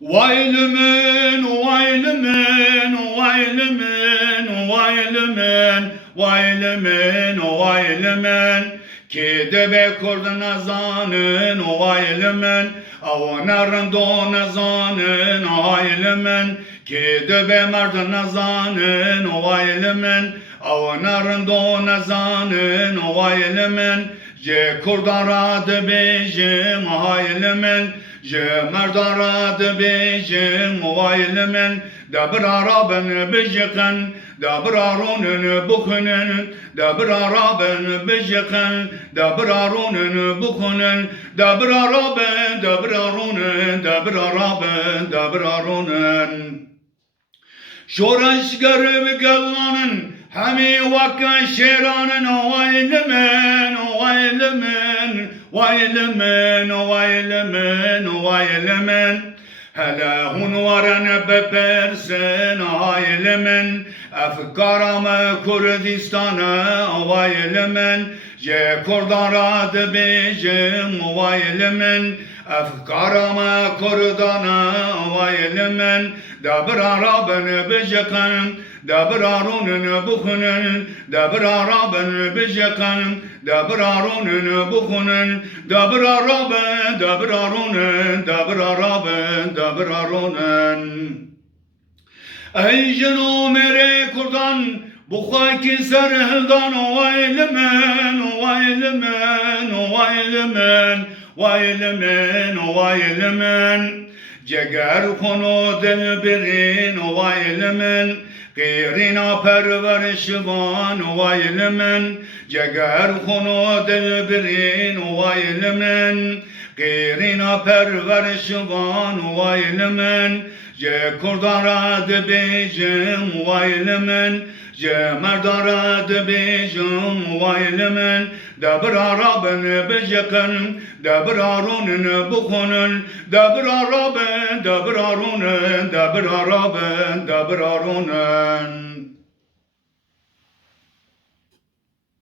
Vaylimin, vaylimin, vaylimin, vaylimin, vaylimin, vaylimin. Kede kurdu nazanın, vaylimin. Avnarın do nazanın, vaylimin. Kede merdi nazanın, vaylimin. Avnarın do nazanın, vaylimin. Je kurdan radı bejim, vaylimin. Je merdarad bejim vaylimin Dabraraben bejikın Dabrarunun bukunun Dabraraben bejikın Dabrarunun bukunun Dabraraben Dabrarunun Dabraraben Dabrarunun Şoraş garib gallanın Hemi vakka şeranın vaylimin vaylimin vaylimin vaylimin vaylimin Hele hunvaran bepersin vaylimin Efkaramı Kurdistan'a vaylimin Je kurdarad bejim vaylimin Efkaramı Kurdana vaylimin Dabraraben bejikın Dabrarunun bukunun Dabraraben bejikın Dabrarunun bukunun Dabraraben Dabrarunun Dabraraben Dabrarunun Ey cino mere kurdan bu haki serhildan vaylimin vaylimin vaylimin vaylimin vaylimin Ceger konu dilbirin vaylimin Qirina perverişvan vaylimin Ceger konu dilbirin vaylimin Qirina perverişvan vaylimin Je kurdarad bejim vaylimin Je merdarad bejim vaylimin Dabraraben bejikın Dabrarunun bukunun Dabraraben Dabrarunun Dabraraben Dabrarunun